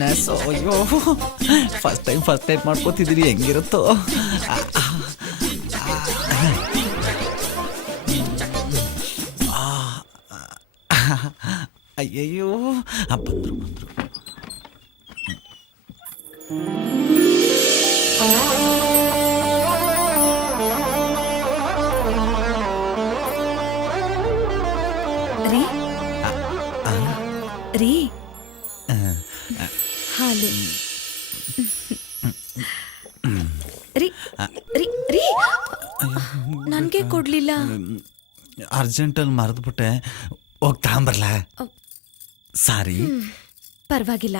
ನಸು ಅಯ್ಯೋ first time ಮಾಡ್ಕೋತಿದ್ದೀರಿ, ಹೆಂಗಿರುತ್ತೋ. ಅಯ್ಯಯ್ಯೋ ಬಂದ್ರು ರೀ ಹಾಲು ರೀ ರೀ ರೀ ನನಗೆ ಕೊಡ್ಲಿಲ್ಲ. ಅರ್ಜೆಂಟಲ್ಲಿ ಮರೆದ್ಬಿಟ್ಟೆ, ಹೋಗಿ ತಗೊಂಬರ್ಲ? ಸಾರಿ. ಪರವಾಗಿಲ್ಲ,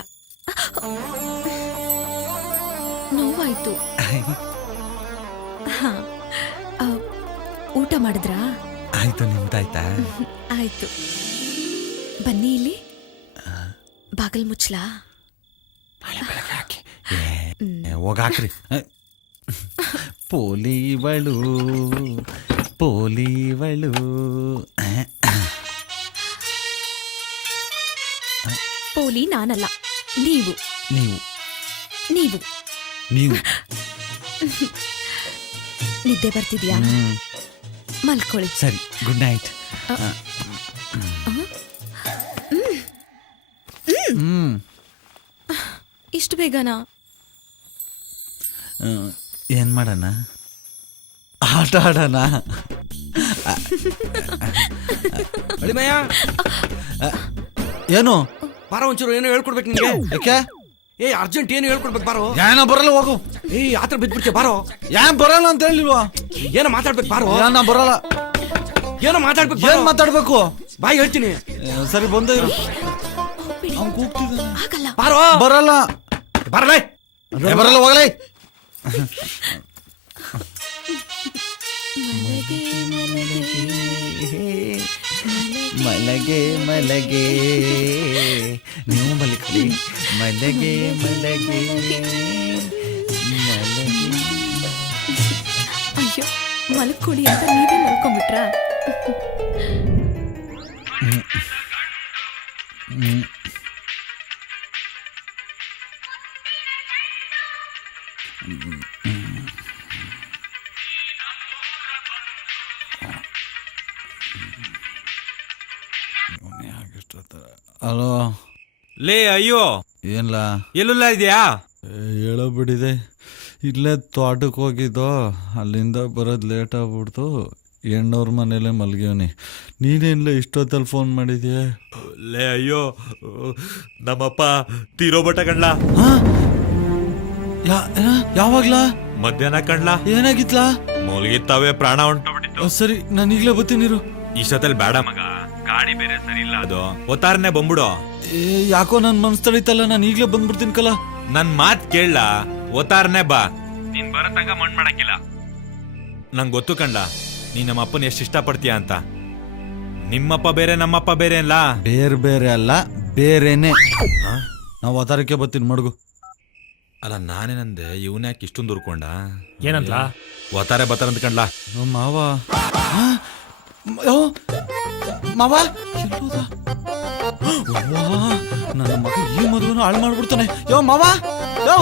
ನೋವಾಯ್ತು. ಊಟ ಮಾಡಿದ್ರಾ? ಆಯ್ತು, ನಿಮ್ದಾಯ್ತಾ? ಆಯ್ತು. ಬನ್ನಿ ಇಲ್ಲಿ, ಬಾಗಲ್ ಮುಚ್ಚಲಾ? ಹೋಗಾಕ್ರಿ. ಪೋಲಿವಳು ಪೋಲಿವಳು ಪೋಲಿ ನಾನಲ್ಲ, ನೀವು ನೀವು ನೀವು ನೀವು ನಿದ್ದೆ ಬರ್ತಿದ್ಯಾ? ಮಲ್ಕೊಳ್ಳಿ. ಸರಿ, ಗುಡ್ ನೈಟ್. ಇಷ್ಟು ಬೇಗನಾ? ಏನ್ ಮಾಡೋಣ? ಆಟ ಆಡೋಣ. ಏನು ಬಾರೋ, ಒಂಚೂರು ಏನೋ ಹೇಳ್ಕೊಡ್ಬೇಕು ನಿಂಗೆ. ಯಾಕೆ? ಅರ್ಜೆಂಟ್ ಏನು ಹೇಳ್ಕೊಡ್ಬೇಕು, ಬಾರೋ. ಏನೋ ಬರಲ್ಲ, ಹೋಗು. ಆತರ ಬಿದ್ಬಿಡ್ತೀಯ, ಬಾರೋ. ಏನ್ ಬರಲ್ಲ ಅಂತ ಹೇಳಿಲ್ವಾ? ಏನೋ ಮಾತಾಡ್ಬೇಕು, ಬಾರೋ. ನಾ ಬರಲ್ಲ. ಏನೋ ಮಾತಾಡ್ಬೇಕು. ಏನ್ ಮಾತಾಡ್ಬೇಕು? ಬಾಯ್ ಹೇಳ್ತೀನಿ. ಸರಿ, ಬಂದ ಇರು. ಅವ್ನು ಕೂಗ್ತಿದ್ದಾನೆ. ಬಾರೋ. ಬರಲ್ಲ. ಬರಲ್ಲ, ಬರಲ್ಲ, ಹೋಗಲೇ. ಮಲಗೆ ಮಲಗೆ ನೀವು ಮಲಗಿ, ಮಲಗೆ ಮಲಗೆ ಮಲಗೆ. ಅಯ್ಯೋ, ಮಲ್ಕೊಳ್ಳಿ ಅಂತ ನೀವೇ ಮಲ್ಕೊಂಡ್ಬಿಟ್ರಾ? ಹಲೋ. ಲೇ ಅಯ್ಯೋ, ಏನ್ಲ? ಎಲ್ಲುಲ್ಲ ಇದೆಯಾ? ಹೇಳಬಿಟ್ಟಿದೆ. ಇಲ್ಲೇ ತೋಟಕ್ಕೆ ಹೋಗಿದ್ದೋ, ಅಲ್ಲಿಂದ ಬರೋದು ಲೇಟ್ ಆಗ್ಬಿಡ್ತು. ಹೆಣ್ಣವ್ರ ಮನೇಲೆ ಮಲ್ಗಿವ್ನಿ. ನೀನೇನ್ಲ ಇಷ್ಟೊತ್ತಲ್ಲಿ ಫೋನ್ ಮಾಡಿದ್ಯಾ? ಲೇ ಅಯ್ಯೋ, ನಮ್ಮಪ್ಪ ತೀರೋಬಟ್ಟ ಕಣ್ಲಾ. ಯಾವಾಗ್ಲ? ಮಧ್ಯಾಹ್ನ ಕಣ್ಲಾ. ಏನಾಗಿತ್ಲಾ? ಮುಳುಗಿತ್ತಾವೆ, ಪ್ರಾಣ ಹೊಂಟೋಗ್ಬಿಟ್ಟಿತ್ತು. ಸರಿ, ನಾನು ಈಗಲೇ ಬರ್ತೀನಿರು. ಇಷ್ಟೊತ್ತಲ್ಲಿ ಬೇಡ ಮಗ, ಗಾಡಿ ಬೇರೆ ಸರಿ ಇಲ್ಲ. ಅದು ಒತ್ತಾರನೆ ಬಂದ್ಬಿಡು. ಯಾಕೋ ನನ್ ಮನ್ಸ್ ತಡೀತಲ್ಲ, ನಾನು ಈಗಲೇ ಬಂದ್ಬಿಡ್ತೀನಿ ಕಲ. ನನ್ ಮಾತ್ ಕೇಳ, ಒತ್ತಾರನೆ ಬಾ. ನೀನ್ ಬರತಂಗ ಮಣ್ ಮಾಡಕ್ಕಿಲ್ಲ. ನಂಗೆ ಗೊತ್ತು ಕಂಡ, ನೀ ನಮ್ಮ ಅಪ್ಪನ ಎಷ್ಟು ಇಷ್ಟಪಡ್ತೀಯ ಅಂತ. ನಿಮ್ಮಪ್ಪ ಬೇರೆ ನಮ್ಮಪ್ಪ ಬೇರೆ ಅಲ್ಲ. ಬೇರೆ ಅಲ್ಲ, ಬೇರೆನೆ. ನಾವು ಒತ್ತಾರಕ್ಕೆ ಬರ್ತೀನಿ, ಮಡ್ಗು. ಅಲ್ಲ, ನಾನೇನಂದೆ, ಇವನ್ಯಾಕೆ ಇಷ್ಟೊಂದು ಉರ್ಕೊಂಡ? ಏನಂತ? ಒತ್ತಾರೆ ಬತ್ತಾರ ಅಂತ ಕಂಡ್ಲಾ. ಮಾವ ಮಾವ ನನ್ನ ಮಗ ಈ ಮದುವೆನೂ ಹಾಳು ಮಾಡ್ಬಿಡ್ತಾನೆ. ಯೋ ಮಾವ, ಯೋ